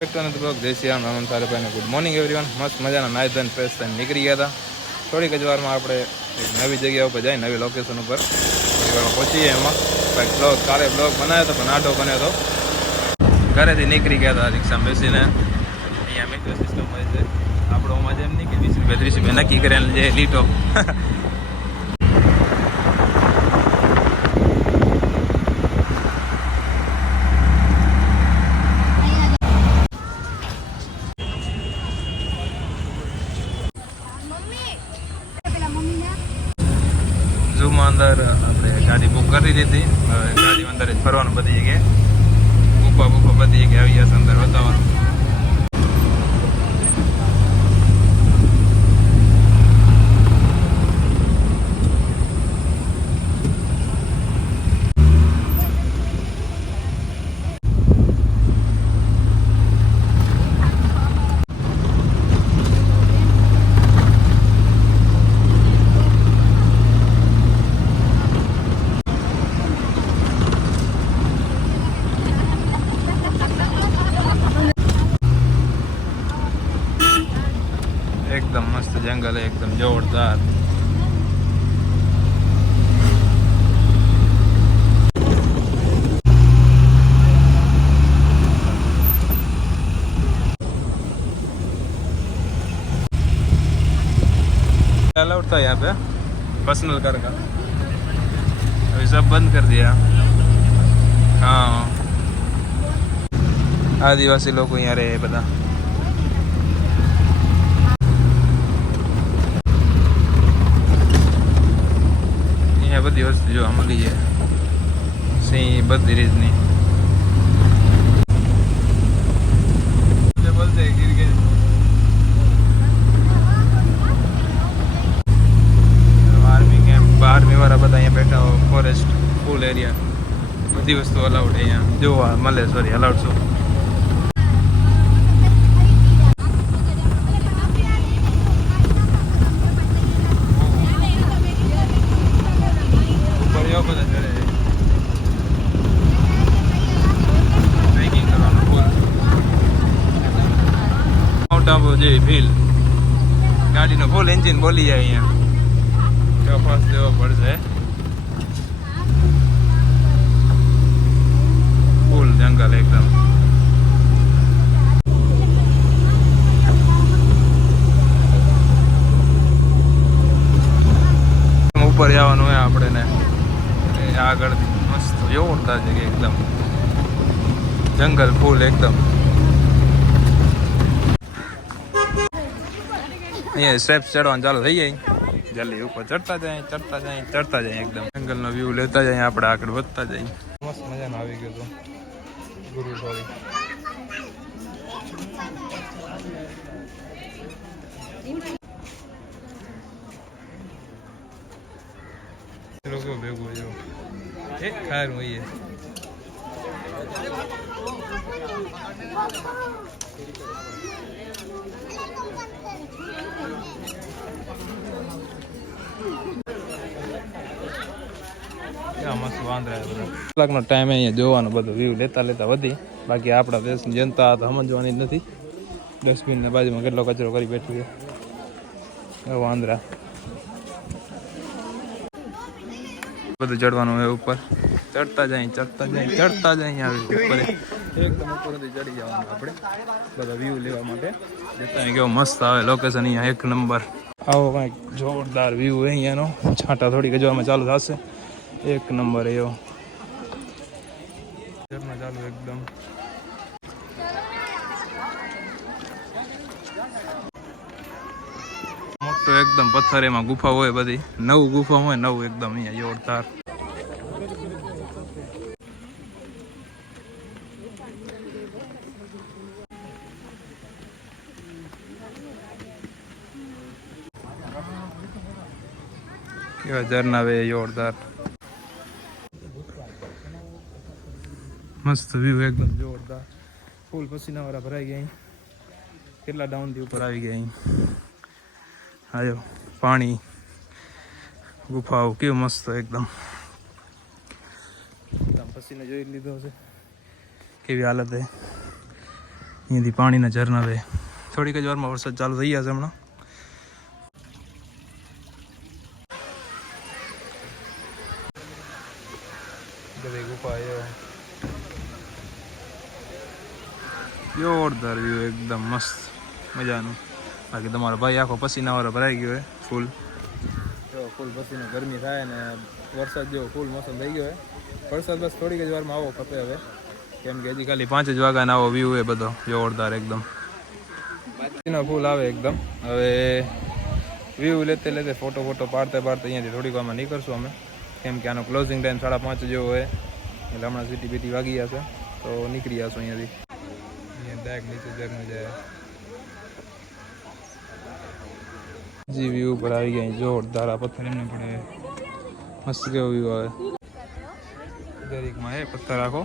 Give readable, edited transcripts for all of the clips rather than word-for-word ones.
Blog જય શ્રી રામ રામ સારે ભાઈને ગુડ મોર્નિંગ એવરીવન. મસ્ત મજાના નાઈ ધોઈને ફ્રેશ થઈને નીકળી ગયા હતા. થોડીક જ વારમાં આપણે એક નવી જગ્યા ઉપર જાય, નવી લોકેશન ઉપર પહોંચીએ. એમાં કંઈક કાલે બ્લોગ બનાવ્યો હતો પણ આટો બન્યો હતો. ઘરેથી નીકળી ગયા હતા રિક્ષામાં બેસીને. અહીંયા મેટ્રો સિસ્ટમ હોય છે આપણો આમાં જેમ નહીં કે 20 રૂપિયા 30 રૂપિયા નક્કી કરેલ જે લીટો. ઝૂમાં અંદર આપણે ગાડી બુક કરી દીધી. હવે ગાડી અંદર જ ફરવાનું બધી જગ્યાએ બુફા બધી જગ્યાએ આવી જશે અંદર બતાવવાનું. એકદમ મસ્ત જંગલ, એકદમ જોરદાર. अलाउड था यहाँ पे पर्सनल कार का, अभी सब बंद कर दिया. हाँ, आदिवासी लोग यहाँ रहे બધા. બધી વસ્તુ જોવા મળી છે. સિંહ બધી રીતની બોલતે ગીર ગઈ. આર્મી કેમ્પ, આર્મી વાળા બધા અહીંયા બેઠા હોય. ફોરેસ્ટ ફૂલ એરિયા, બધી વસ્તુ અલાઉડ અહીંયા જોવા મળે. સોરી, અલાઉડ શું, જેવી ફીલ. ગાડીનો ફૂલ એન્જિન બોલી જાય અહીંયા. તો ફાસ્ટ દેવો પડશે. ફૂલ જંગલ એકદમ. ઉપર જવાનું હોય આપણે ને આગળ મસ્ત જોરદાર છે એકદમ જંગલ ફૂલ એકદમ. અહીંયા સ્ટેપ્સ ચડવાનું ચાલુ થઈ જાય. જલ્દી ઉપર ચડતા જાય એકદમ જંગલનો વ્યૂ લેતા જાય. આપણે આગળ વધતા જાય. મસ્ત મજાનો આવી ગયો તો ગુરુ સોરી. લોકો ભેગું જો એક ખાર હોઈએ. કલાકનો ટાઈમ અહીંયા જોવાનું, બધું વ્યૂ લેતા વધી. બાકી આપણા દેશની જનતા તો સમજવાની જ નથી. ડસ્ટબિનની બાજુમાં કેટલો કચરો કરી બેઠું છે વાંદરા. બધું ચડવાનું હોય ઉપર. ચડતા જાય આવી ઉપર એકદમ ઉપરથી ચડી જવાનું આપણે બધા વ્યૂ લેવા માટે. જતા કેવો મસ્ત આવે લોકેશન અહીંયા એક નંબર. આવો કંઈક જોરદાર વ્યૂ હોય અહીંયાનો. છાંટા થોડીક જોવામાં ચાલુ થશે. એક નંબર એવો ચાલુ એકદમ. મોટો એકદમ પથ્થર, એમાં ગુફા હોય બધી. નવું ગુફા હોય, નવું એકદમ અહીંયા જોરદાર. કેવા ઝરણા વે જોરદાર. મસ્ત વ્યૂ એકદમ જોરદાર. ફૂલ પસીના વાળા ભરાઈ ગયા. કેટલા ડાઉનથી ઉપર આવી ગયા. આયો પાણી, ગુફાઓ કેવું મસ્ત એકદમ. પસીને જોઈ લીધો છે કેવી હાલત છે. અહીંયાથી પાણીના ઝરણા રહે. થોડીક જ વારમાં વરસાદ ચાલુ થઈ જશે હમણાં. બધી ગુફા જોરદાર વ્યૂ, એકદમ મસ્ત મજાનું. બાકી તમારો ભાઈ આખો પસીનાવાળો ભરાઈ ગયો હોય ફૂલ. જો ફૂલ પસીનો, ગરમી થાય ને વરસાદ જેવો ફૂલ મોસમ થઈ ગયો હોય. વરસાદ બસ થોડીક જ વારમાં આવો ખપે હવે, કેમ કે હજી ખાલી 5 જ વાગ્યાનો આવો વ્યૂ એ બધો જોરદાર એકદમ. ફૂલ આવે એકદમ. હવે વ્યૂ લેતે લેતે ફોટો પાડતે અહીંયાથી થોડીક વારમાં નીકળશું અમે, કેમ કે આનો ક્લોઝિંગ ટાઈમ 5:30 જેવો હોય. એટલે હમણાં સીટી બીટી વાગી જશે તો નીકળી જશું અહીંયાથી. અહીંયા ડાયરેક્ટ નીચે ઝરણું જાય. જી વ્યૂ ઉપર આવી ગયા જોરદાર. આ પથ્થર એમને પડે મસ્ત કેવો વ્યૂ આવે. દરેકમાં હે પથ્થર આખો.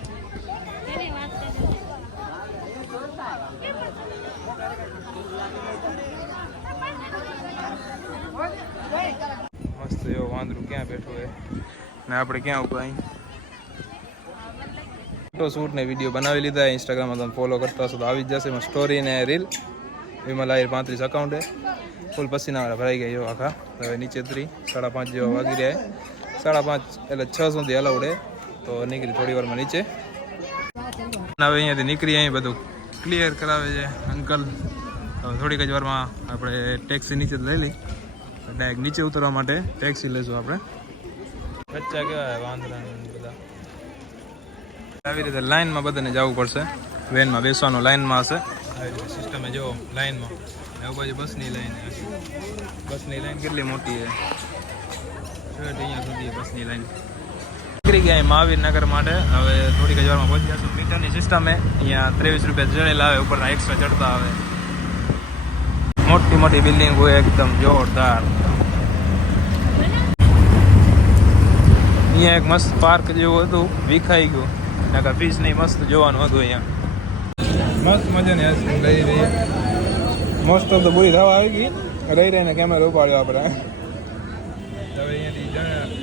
મસ્ત એવો વાંદરું ક્યાં બેઠું હોય ને આપણે ક્યાં ઉભા અહીં. ફોટો શૂટ ને વિડીયો બનાવી લીધા. ઇન્સ્ટાગ્રામમાં તમે ફોલો કરતા હશો તો આવી જ જશે. એમાં સ્ટોરી ને રીલ વિમલ આહિર 35 અકાઉન્ટ હે. ફૂલ પસીનાવાળા ભરાઈ ગયા જો આખા. હવે નીચે ઉતરી 5:30 જેવા વાગી રહ્યા. 5:30 એટલે 6 સુધી અલાઉડ હે, તો નીકળી થોડી વારમાં નીચે. હવે અહીંયાથી નીકળી અહીં બધું ક્લિયર કરાવે છે અંકલ. હવે થોડીક જ વારમાં આપણે ટેક્સી નીચે લઈ લઈ. ડાયરેક્ટ નીચે ઉતરવા માટે ટેક્સી લઈશું આપણે. બચ્ચા કેવા વાંદરા બધા. આવી રીતે લાઇનમાં બધાને જવું પડશે. વેનમાં બેસવાનું લાઇનમાં હશે. આવી રીતે સિસ્ટમે જો લાઇનમાં. એવું બાજુ બસની લાઈન. બસની લાઈન કેટલી મોટી છે, અહીંયા સુધી બસની લાઈન. નીકળી ગયા મહાવીર નગર માટે. હવે થોડીક જ વારમાં પહોંચી જશું. મીટરની સિસ્ટમે અહીંયા 23 રૂપિયા ચડેલા આવે, ઉપરના એક્સ્ટ્રા ચડતા આવે. મોટી મોટી બિલ્ડિંગ હોય એકદમ જોરદાર. અહીંયા એક મસ્ત પાર્ક જેવું હતું, વિખાઈ ગયું. નકર ફીસ નહીં, મસ્ત જોવાનું હતું અહીંયા. મસ્ત મજાની આઈસ્ક્રીમ લઈ રહીએ. મોસ્ટ ઓફ ધ પૂરી થવા આવી ગઈ. રહી રહીને કેમેરા ઉપાડ્યો આપણે. હવે અહીંયાથી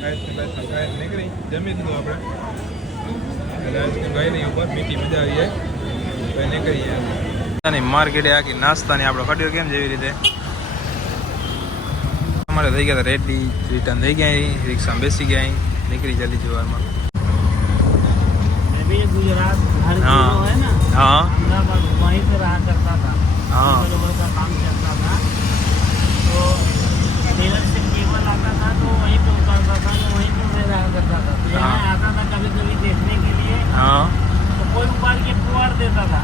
આઈસ્ક્રીમ ખાઈને નીકળી જમી દીધું આપણે. એટલે આઈસ્ક્રીમ ખાઈ નહીં ઉપર મીઠી મજા આવી જાય તો નીકળી જાય. માર્કેટે આખી નાસ્તાની આપણો ખડ્યો કેમ જેવી રીતે. અમારે થઈ ગયા રેડી, રિટર્ન થઈ ગયા. રિક્ષામાં બેસી ગયા, નીકળી જલ્દી જવારમાં. गुजरात हर किलो है ना, हाँ अहमदाबाद वहीं पे रहा करता था। हाँ बराबर का काम चलता था, तो टेलर से केबल आता था तो वहीं पे उतारता था, तो वहीं पे मैं रहा करता था। तो यहाँ आता था कभी कभी देखने के लिए। हाँ तो कोई उबाल के पुआर देता था।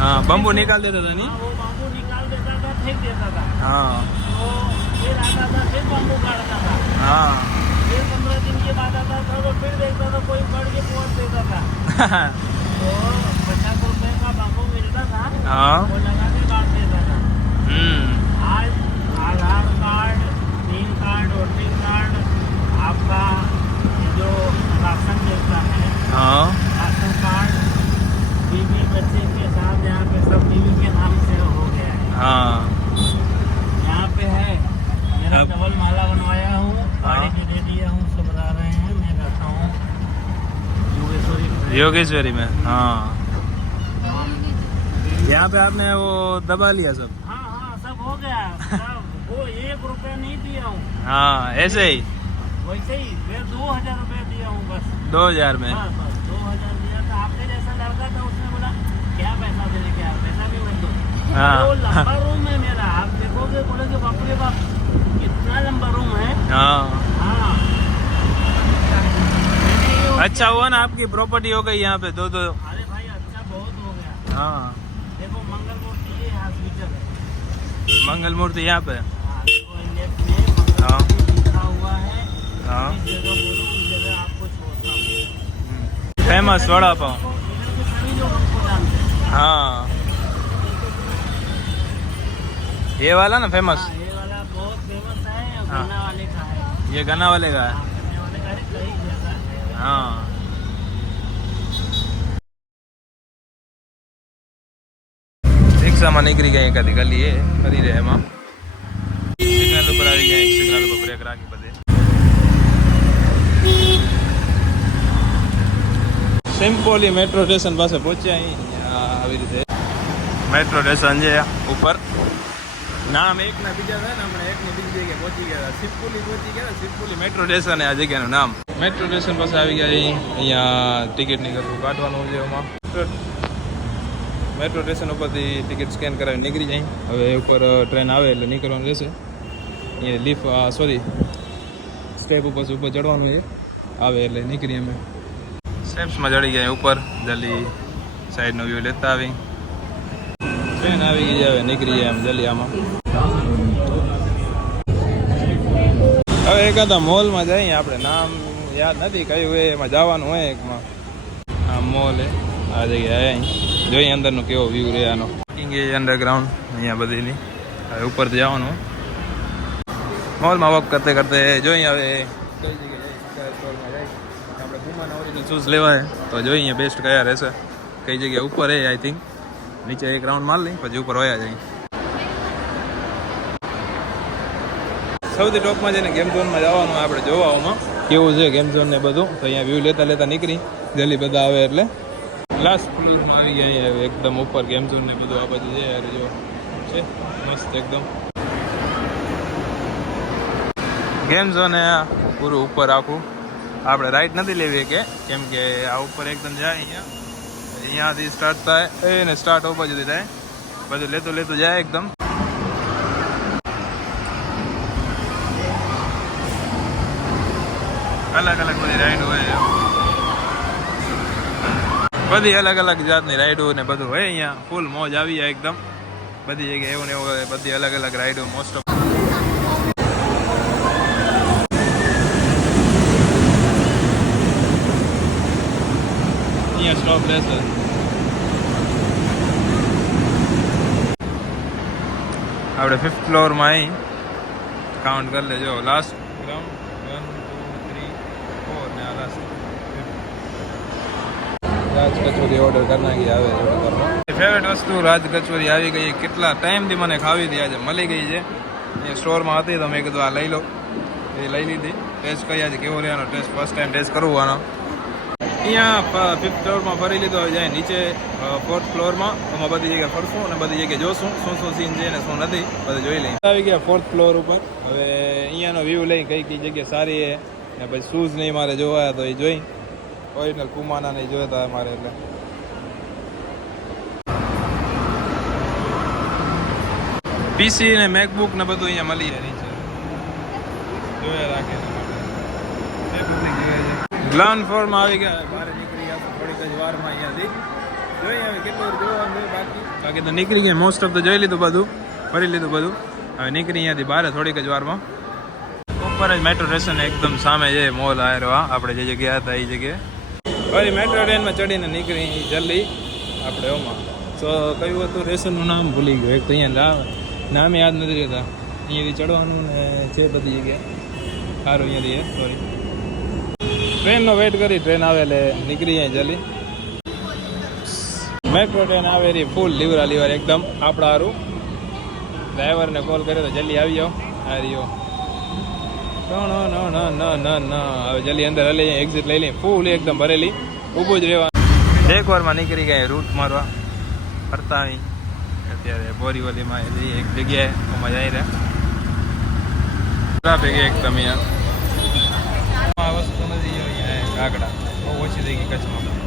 हाँ बम्बू निकाल देता था नहीं। वो बम्बू निकाल देता था, फेंक देता था। हाँ तो फिर आता था, फिर बम्बू काटता था। हाँ फिर 15 दिन के बाद आता था तो फिर देखता था कोई उबाल के पुआर देता था। तो 50 रुपए का बम्बू मिलता था, हाँ वो लगा के काट देता था। आज Aadhaar card, PAN card, voting card, आपका जो राशन मिलता है, हाँ राशन कार्ड, बीवी बच्चे के साथ यहाँ पे सब बीवी के नाम से हो गया है। हाँ यहाँ पे है मेरा डबल माला बनवाया हूँ, गाड़ी भी दे दिया हूँ, सब बता रहे हैं। मैं रहता हूँ योगेश्वरी में। हाँ यहाँ पे आपने वो दबा लिया सब। हाँ हाँ सब हो गया सब। वो 1 रुपया नहीं दिया हूँ। हाँ ऐसे ही वैसे ही मैं 2000 रुपये दिया हूँ बस। 2000 में। बस 2000 दिया था। आपके जैसा लड़का था, उसने बोला क्या पैसा देने, क्या पैसा भी मत दो। हाँ। वो लंबा रूम है मेरा, आप देखोगे बोलोगे बाप रे बाप कितना लंबा रूम है। हाँ हाँ अच्छा हुआ ना, आपकी प्रॉपर्टी हो गई यहाँ पे दो। अरे भाई अच्छा बहुत हो गया। हाँ देखो मंगल मूर्ति ये हॉस्पिटल है। मंगल मूर्ति यहाँ पे। हाँ, देखो लेफ्ट में मंगल हाँ। मूर्ति लिखा हुआ है। हाँ इस जगह बोलो, उस जगह आपको छोड़ता हूँ। फेमस वड़ा पाव। इधर के सभी लोग हमको जानते हैं। हाँ ये वाला ना फेमस। हाँ, ये वाला बहुत फेमस है। हाँ। गन्ना वाले का है। ये गन्ना वाले का है। हाँ, गन्ने वाले का है, कई जगह है। हाँ રિક્ષામાં નીકળી ગયા એકાદી ગલી એ ફરી રહે એમાં. સિગ્નલ ઉપર આવી ગયા, સિગ્નલ ઉપર બ્રેક રાખી બધે. સિમ્પોલી મેટ્રો સ્ટેશન પાસે પહોંચ્યા અહીં આવી રીતે. મેટ્રો સ્ટેશન છે ઉપર. નામ એકના બીજા હતા ને, હમણાં એકની બીજી જગ્યાએ પહોંચી ગયા હતા. શિવપુલી પહોંચી ગયા. શિવપુલી મેટ્રો સ્ટેશન આ જગ્યાનું નામ. મેટ્રો સ્ટેશન પાસે આવી ગયા. અહીંયા ટિકિટની કરવું કાઢવાનું છે એમાં. મેટ્રો સ્ટેશન ઉપરથી ટિકિટ સ્કેન કરાવી નીકળી જાય. હવે ઉપર ટ્રેન આવે એટલે નીકળવાનું રહેશે. અહીંયા લિફ્ટ સ્ટેપ ઉપર ચડવાનું છે. આવે એટલે નીકળી અમે સ્ટેપ્સમાં ચડી ગયા ઉપર. જલ્દી સાઈડનો વ્યૂ લેતા આવી. ટ્રેન આવી ગઈ હવે નીકળી જાય એમ જલ્દી આમાં. હવે એકાદા મોલમાં જઈએ આપણે. નામ યાદ નથી કયું હોય, એમાં જવાનું હોય એકમાં. આ મોલ હે આ જગ્યાએ. જોઈએ અંદરનો કેવો વ્યૂ રહે આનો. પાર્કિંગ એ અંડરગ્રાઉન્ડ અહીંયા બધીની. હવે ઉપરથી જવાનું મોલમાં વોક કરતે કરતે. જોઈએ હવે કઈ જગ્યાએ સ્ટોરમાં જાય. આપણે પુમાના ઓરિજિનલ શૂઝ લેવા હે તો જોઈએ બેસ્ટ કયા રહેશે. કઈ જગ્યાએ ઉપર હે આઈ થિંક. નીચે એક રાઉન્ડ માર લઈ પછી ઉપર વયા જાય. સૌથી ટોપમાં જઈને ગેમ ઝોનમાં જવાનું આપણે જોવામાં કેવું છે ગેમ ઝોન ને બધું. તો અહીંયા વ્યૂ લેતા લેતા નીકળી જલ્દી બધા આવે એટલે. લાસ્ટ ફ્લોરમાં આવી ગયા એકદમ ઉપર ગેમ ઝોન ને બધું. આ બધું છે યાર જો છે મસ્ત એકદમ. ગેમ ઝોન એ પૂરું ઉપર આખું. આપણે રાઈડ નથી લેવી કે કેમ કે આ ઉપર એકદમ જાય અહીંયાથી સ્ટાર્ટ થાય એને સ્ટાર્ટ ઉપર જતી થાય. બધું લેતું જાય એકદમ. અલગ અલગ બધી રાઈડ હોય. બધી અલગ અલગ જાતની રાઈડો ને બધું હોય અહીંયા. ફૂલ મોજ આવી જાય એકદમ. બધી જગ્યાએ એવું ને એવું હોય. બધી અલગ અલગ રાઈડો મોસ્ટ ઓફ. અહીંયા સ્ટોપ રહેશે. આપણે 5th ફ્લોરમાં અહીં કાઉન્ટ કરી લેજો. લાસ્ટ ગ્રાઉન્ડ 1 2 3 4 ને આ લાસ્ટ. રાજ કચોરી ઓર્ડર કરી નાખી. આવે ઓર્ડર કરવા. ફેવરેટ વસ્તુ રાજ કચોરી આવી ગઈ. કેટલા ટાઈમથી મને ખાવી હતી, આજે મળી ગઈ છે. એ સ્ટોરમાં હતી તો મેં કીધું આ લઈ લો. એ લઈ લીધી. ટેસ્ટ કરી આજે કેવો રહ્યાનો ટેસ્ટ. ફર્સ્ટ ટાઈમ ટેસ્ટ કરવાનો. અહીંયા 5th ફ્લોરમાં ફરી લીધો. હવે જાય નીચે 4th ફ્લોરમાં. એમાં બધી જગ્યાએ ફરશું અને બધી જગ્યાએ જોશું શું સીન છે ને શું નથી બધું જોઈ લઈએ. આવી ગયા 4th ફ્લોર ઉપર. હવે અહીંયાનો વ્યૂ લઈ કઈ જગ્યા સારી છે ને પછી શૂઝ નહીં મારે જોવાયા તો એ જોઈ. ઓરિજિનલ પુમાના નહીં જોતા મારે એટલે. પીસી ને મેકબુક ને બધું અહીંયા મળી જાય નીચે. જોયા રાખે ગ્રાઉન્ડ ફ્લોરમાં આવી ગયા. બહાર નીકળી ગયા થોડીક જ વારમાં અહીંયાથી. જોઈએ હવે કેટલું જોવાનું બાકી તો નીકળી ગયા. મોસ્ટ ઓફ તો જોઈ લીધું બધું, ફરી લીધું બધું. હવે નીકળી અહીંયાથી બહાર થોડીક જ વારમાં. ઉપર જ મેટ્રો સ્ટેશન એકદમ સામે છે મોલ આવેલો. આપણે જે જગ્યાએ હતા એ જગ્યાએ ફરી મેટ્રો ટ્રેનમાં ચડીને નીકળી જલ્દી આપણે ઓમાં. તો કયું હતું સ્ટેશનનું નામ ભૂલી ગયું. એક તો અહીંયા નામ યાદ નથી રહેતા. અહીંયાથી ચડવાનું ને છે બધી જગ્યાએ. સારું અહીંયાથી સોરી ટ્રેનનો વેઇટ કરી. ટ્રેન આવે એટલે નીકળી જાય જલ્દી. મેટ્રો ટ્રેન આવે રહી ફૂલ લીવર એકદમ આપણા સારું. ડ્રાઈવરને કોલ કર્યો તો જલ્દી આવી જાઓ. આ રહ્યો હવે જલ્દી અંદર લઈ એક્ઝિટ લઈ લઈએ. ફૂલ એકદમ ભરેલી ઊભું જ રહેવાનું. એક વારમાં નીકળી ગયા રૂટ મારવા ફરતા આવી. અત્યારે બોરીવલીમાં એક જગ્યાએ એમાં જઈ રહ્યા. ટ્રાફિક એકદમ અહીંયા આ વસ્તુ નથી. અહીંયા કાકડા બહુ ઓછી થઈ ગઈ કચ્છમાં.